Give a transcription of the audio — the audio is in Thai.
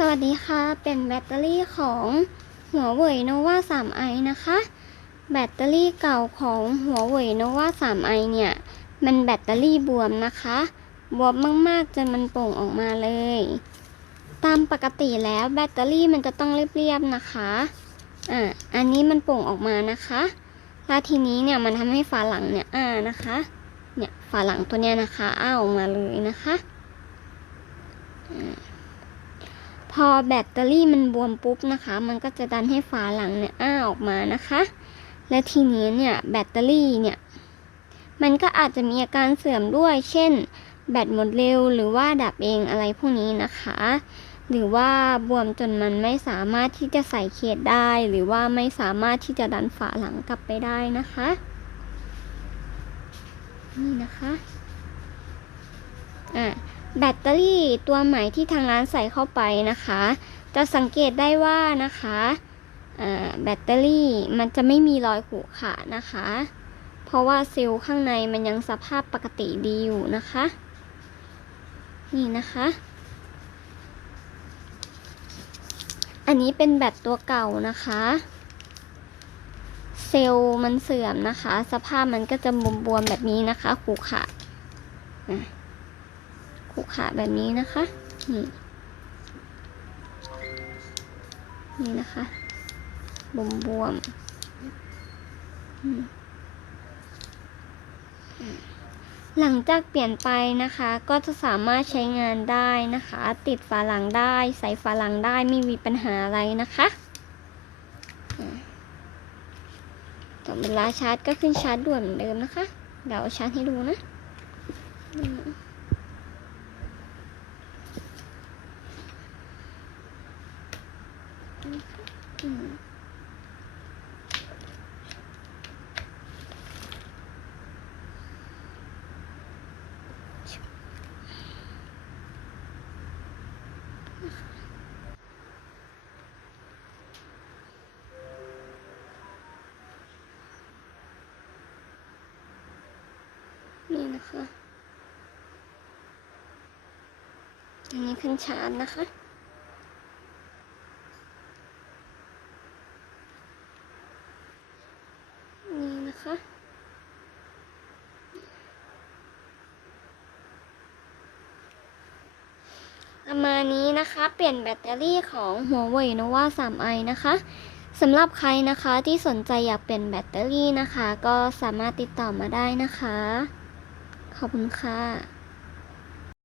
สวัสดีค่ะ เป็นแบตเตอรี่ของหัวเว่ยโนวา 3i นะคะ แบตเตอรี่เก่าของหัวเว่ยโนวา 3i เนี่ย มันแบตเตอรี่บวมนะคะ บวมมาก ๆ จนมันโป่งออกมาเลย ตามปกติแล้วแบตเตอรี่มันจะต้องเรียบ ๆ นะคะ อ่า อันนี้มันโป่งออกมานะคะ แล้วทีนี้เนี่ยมันทำให้ฝาหลังเนี่ยอ่านะคะ เนี่ยฝาหลังตัวเนี้ยนะคะ อ้าออกมาเลยนะคะอ่า พอแบตเตอรี่มันบวมปุ๊บนะคะ มันก็จะดันให้ฝาหลังเนี่ยอ้าออกมานะคะ และทีนี้เนี่ยแบตเตอรี่เนี่ยมันก็อาจจะมีอาการเสื่อมด้วย เช่น แบตหมดเร็วหรือว่าดับเองอะไรพวกนี้นะคะ หรือว่าบวมจนมันไม่สามารถที่จะใส่เคสได้ หรือว่าไม่สามารถที่จะดันฝาหลังกลับไปได้นะคะ นี่นะคะ อะ แบตเตอรี่ตัวใหม่ที่ทางร้านใส่เข้าไปนะคะ จะสังเกตได้ว่านะคะแบตเตอรี่มันจะไม่มีรอยขรุขระนะคะ เพราะว่าเซลล์ข้างในมันยังสภาพปกติดีอยู่นะคะ นี่นะคะ อันนี้เป็นแบตตัวเก่านะคะ เซลล์มันเสื่อมนะคะ สภาพมันก็จะบวมๆแบบนี้นะคะขรุขระอะ ขุขะแบบนี้นะคะ นี่ นี่นะคะ บวมบวมๆหลังจากเปลี่ยนไปนะคะ ก็จะสามารถใช้งานได้นะคะ ติดฝาหลังได้ ใส่ฝาหลังได้ไม่มีปัญหาอะไรนะคะต่อเวลาชาร์จก็ขึ้นชาร์จด่วนเหมือนเดิมนะคะ เดี๋ยวเอาชาร์จให้ดูนะอืม อืม นี่นะคะอันนี้ขึ้นชาร์จนะคะ นี่นะคะ ประมาณนี้นะคะ เปลี่ยนแบตเตอรี่ของ Huawei nova 3i นะคะสำหรับใครนะคะที่สนใจอยากเปลี่ยนแบตเตอรี่นะคะ ก็สามารถติดต่อมาได้นะคะ ขอบคุณค่ะ